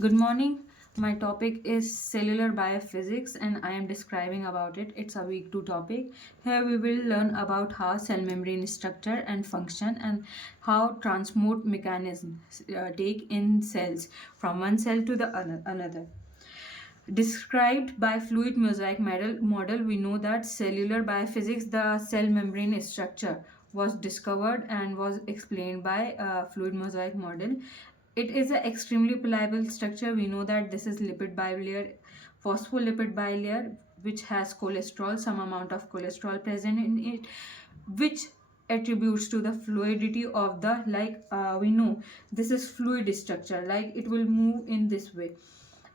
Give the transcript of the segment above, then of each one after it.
Good morning. My topic is cellular biophysics and I am describing about it. It's a week 2 topic. Here we will learn about how cell membrane structure and function and how transport mechanisms take in cells from one cell to the another. Described by fluid mosaic model, we know that cellular biophysics, the cell membrane structure, was discovered and was explained by fluid mosaic model. It is an extremely pliable structure. We know that this is lipid bilayer, phospholipid bilayer, which has cholesterol, some amount of cholesterol present in it, which attributes to the fluidity of the we know this is fluid structure, like it will move in this way.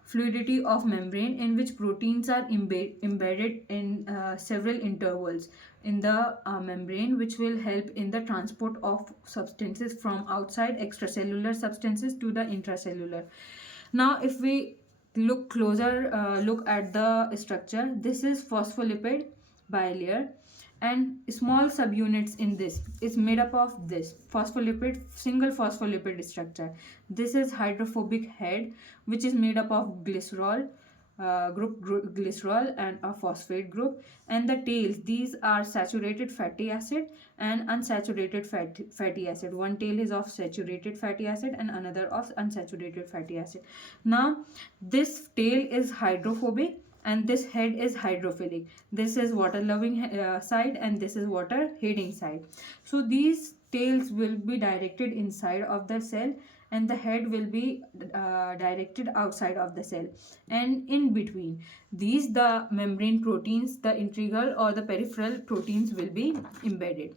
Fluidity of membrane in which proteins are embedded in several intervals in the membrane, which will help in the transport of substances from outside extracellular substances to the intracellular. Now if we look at the structure, this is phospholipid bilayer, and small subunits in this is made up of this phospholipid, single phospholipid structure. This is hydrophobic head, which is made up of glycerol glycerol and a phosphate group, and the tails, these are saturated fatty acid and unsaturated fatty acid. One tail is of saturated fatty acid and another of unsaturated fatty acid. Now this tail is hydrophobic and this head is hydrophilic. This is water loving side and this is water hating side. So these tails will be directed inside of the cell and the head will be directed outside of the cell, and in between these the membrane proteins, the integral or the peripheral proteins, will be embedded.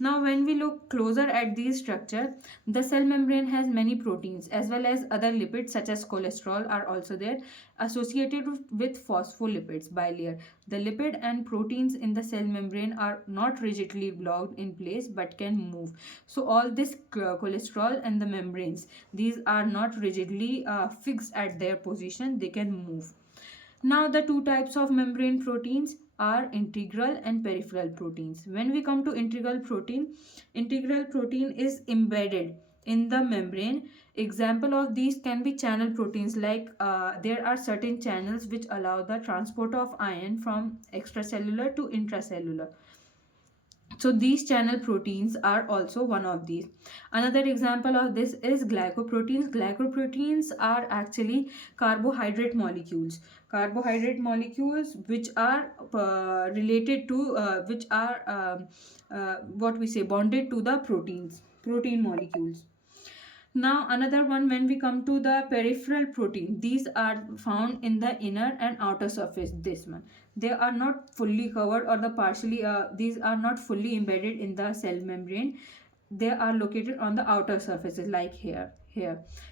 Now when we look closer at these structure, the cell membrane has many proteins as well as other lipids such as cholesterol are also there associated with phospholipids bilayer. The lipid and proteins in the cell membrane are not rigidly blocked in place but can move. So all this cholesterol and the membranes, these are not rigidly fixed at their position, they can move. Now the two types of membrane proteins are integral and peripheral proteins. When we come to integral protein is embedded in the membrane. Example of these can be channel proteins, like there are certain channels which allow the transport of ion from extracellular to intracellular. So these channel proteins are also one of these. Another example of this is glycoproteins. Glycoproteins are actually carbohydrate molecules which are related to which are what we say bonded to the protein molecules. Now another one, when we come to the peripheral protein, these are found in the inner and outer surface. This one, they are not fully covered or the partially these are not fully embedded in the cell membrane. They are located on the outer surfaces, like here.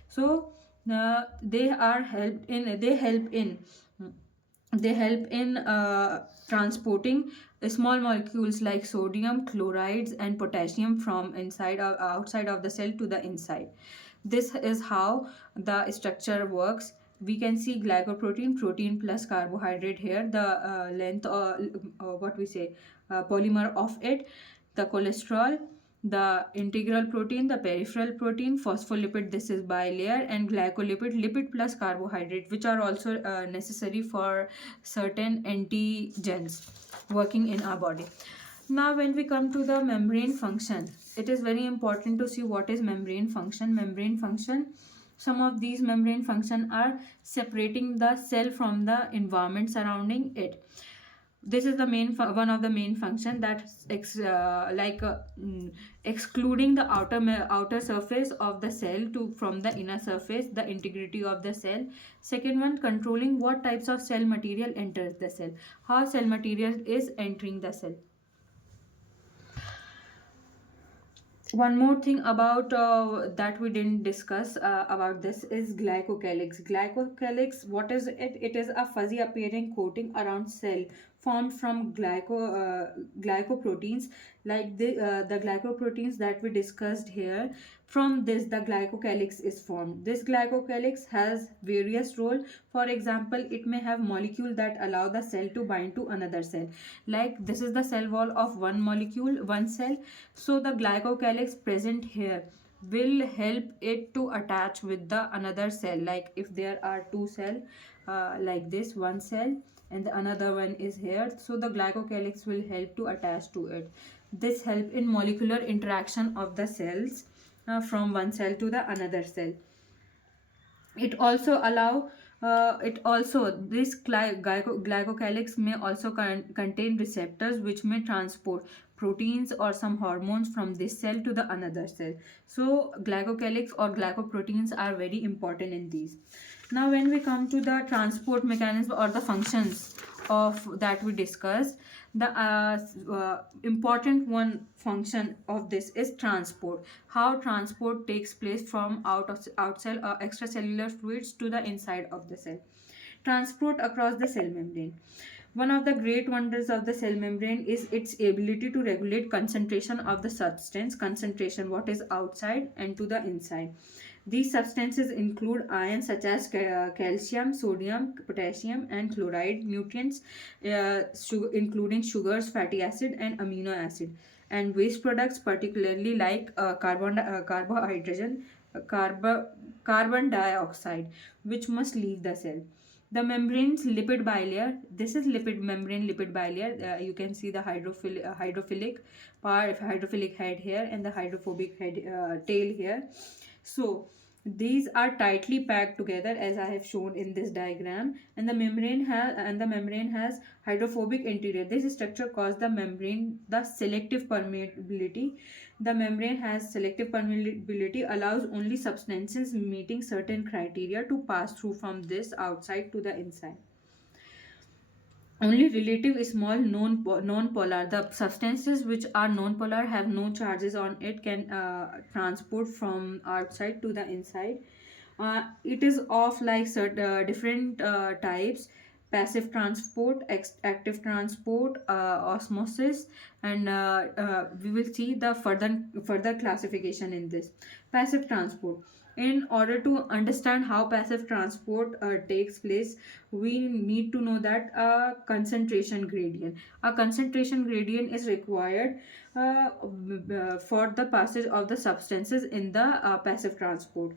So they are helped in they help in transporting small molecules like sodium, chlorides, and potassium from inside or outside of the cell to the inside. This is how the structure works. We can see glycoprotein, protein plus carbohydrate here, the length or what we say polymer of it, the cholesterol, the integral protein, the peripheral protein, phospholipid, this is bilayer, and glycolipid, lipid plus carbohydrate, which are also necessary for certain antigens working in our body. Now when we come to the membrane function, it is very important to see what is membrane function. Membrane function, some of these membrane function are separating the cell from the environment surrounding it. This is the one of the main function, that excluding the outer surface of the cell to from the inner surface, the integrity of the cell. Second one, controlling what types of cell material enters the cell, how cell material is entering the cell. One more thing about that we didn't discuss about this is glycocalyx. Glycocalyx, what is it? It is a fuzzy appearing coating around cell formed from glycoproteins, like the glycoproteins that we discussed here. From this the glycocalyx is formed. This glycocalyx has various role. For example, it may have molecule that allow the cell to bind to another cell, like this is the cell wall of one cell. So the glycocalyx present here will help it to attach with the another cell. Like if there are two cell, like this one cell and the another one is here, so the glycocalyx will help to attach to it. This help in molecular interaction of the cells from one cell to the another cell. It also allow it also this glycocalyx may also contain receptors which may transport proteins or some hormones from this cell to the another cell. So glycocalyx or glycoproteins are very important in these. Now when we come to the transport mechanism or the functions of that we discussed, the important one function of this is transport. How transport takes place from outside extracellular fluids to the inside of the cell. Transport across the cell membrane. One of the great wonders of the cell membrane is its ability to regulate concentration of the substance, concentration what is outside and to the inside. These substances include ions such as calcium, sodium, potassium, and chloride, nutrients including sugars, fatty acid, and amino acid, and waste products, particularly like carbohydrogen, carbon dioxide, which must leave the cell. The membrane's lipid bilayer. This is lipid bilayer. You can see the hydrophilic part, hydrophilic head here, and the hydrophobic head tail here. So these are tightly packed together as I have shown in this diagram, and the membrane has hydrophobic interior. This structure causes the membrane the selective permeability. The membrane has selective permeability, allows only substances meeting certain criteria to pass through from this outside to the inside. Only relative small non-polar, the substances which are non-polar have no charges on it, can transport from outside to the inside. It is of like certain different types: passive transport, active transport, osmosis, and we will see the further classification in this. Passive transport. In order to understand how passive transport takes place, we need to know that a concentration gradient is required for the passage of the substances in the passive transport.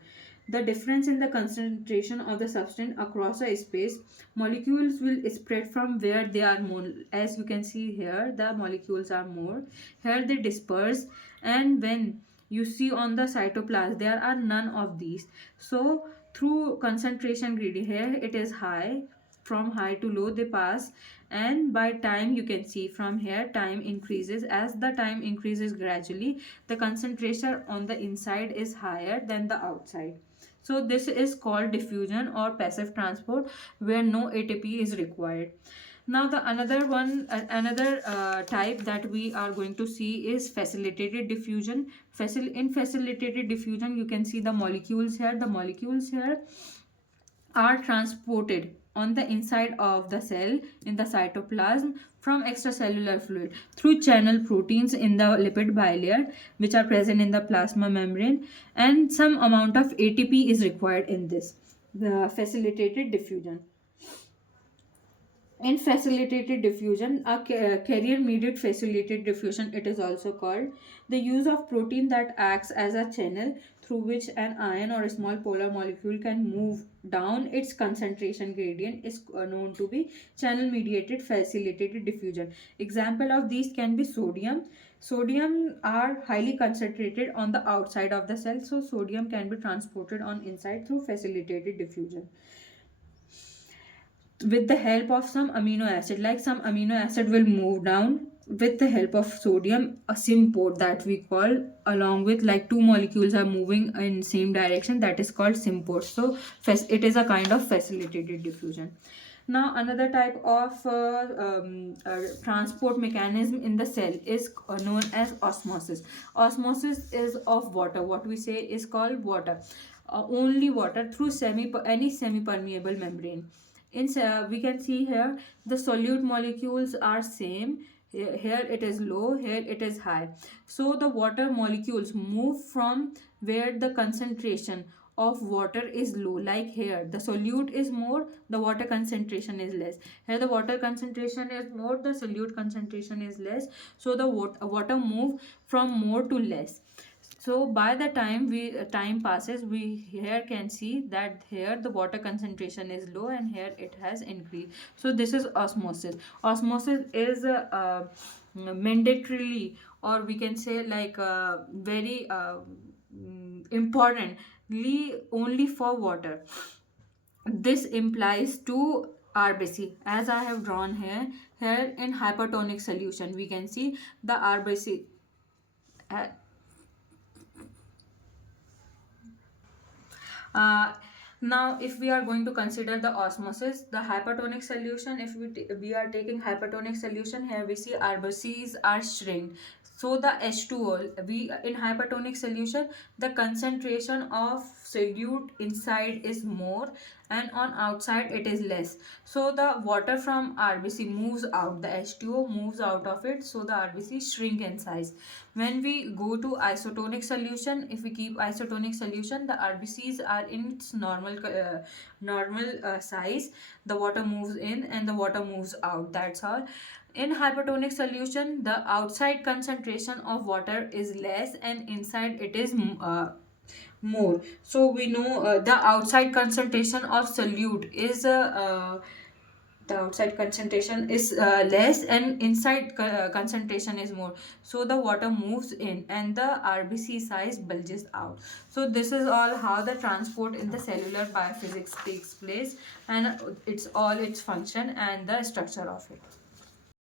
The difference in the concentration of the substance across a space, molecules will spread from where they are more. As you can see here, the molecules are more. Here they disperse, and when you see on the cytoplasm, there are none of these. So through concentration gradient, here it is high, from high to low they pass, and by time you can see from here time increases. As the time increases gradually, the concentration on the inside is higher than the outside. So this is called diffusion or passive transport, where no ATP is required. Now the another type that we are going to see is facilitated diffusion. In facilitated diffusion, you can see the molecules here. The molecules here are transported on the inside of the cell in the cytoplasm from extracellular fluid through channel proteins in the lipid bilayer, which are present in the plasma membrane, and some amount of ATP is required in this, the facilitated diffusion. In facilitated diffusion, a carrier mediated facilitated diffusion, it is also called, the use of protein that acts as a channel through which an ion or a small polar molecule can move down its concentration gradient is known to be channel mediated facilitated diffusion. Example of these can be sodium. Sodium are highly concentrated on the outside of the cell, so sodium can be transported on inside through facilitated diffusion with the help of some amino acid. Like some amino acid will move down with the help of sodium, a symport that we call, along with like two molecules are moving in same direction, that is called symport. So it is a kind of facilitated diffusion. Now another type of transport mechanism in the cell is known as osmosis. Osmosis is of water. What we say is called water, only water through any semi permeable membrane. We can see here the solute molecules are same. Here it is low, here it is high. So the water molecules move from where the concentration of water is low. Like here the solute is more, the water concentration is less. Here the water concentration is more, the solute concentration is less. So the water move from more to less. So by the time we time passes, we here can see that here the water concentration is low and here it has increased. So this is osmosis. Osmosis is mandatorily, or we can say like very importantly only for water. This implies to RBC as I have drawn here. Here in hypertonic solution we can see the RBC. Uh, Now, if we are going to consider the osmosis, the hypertonic solution, if we are taking hypertonic solution, here we see RBCs are shrinked. So the H2O, we in hypertonic solution, the concentration of solute inside is more and on outside it is less. So the water from RBC moves out, the H2O moves out of it, so the RBC shrink in size. When we go to isotonic solution, if we keep isotonic solution, the RBCs are in its normal size. The water moves in and the water moves out. That's all. In hypertonic solution, the outside concentration of water is less and inside it is more. So we know the outside concentration of solute is the outside concentration is less and inside concentration is more, so the water moves in and the RBC size bulges out. So this is all how the transport in the cellular biophysics takes place, and it's all its function and the structure of it.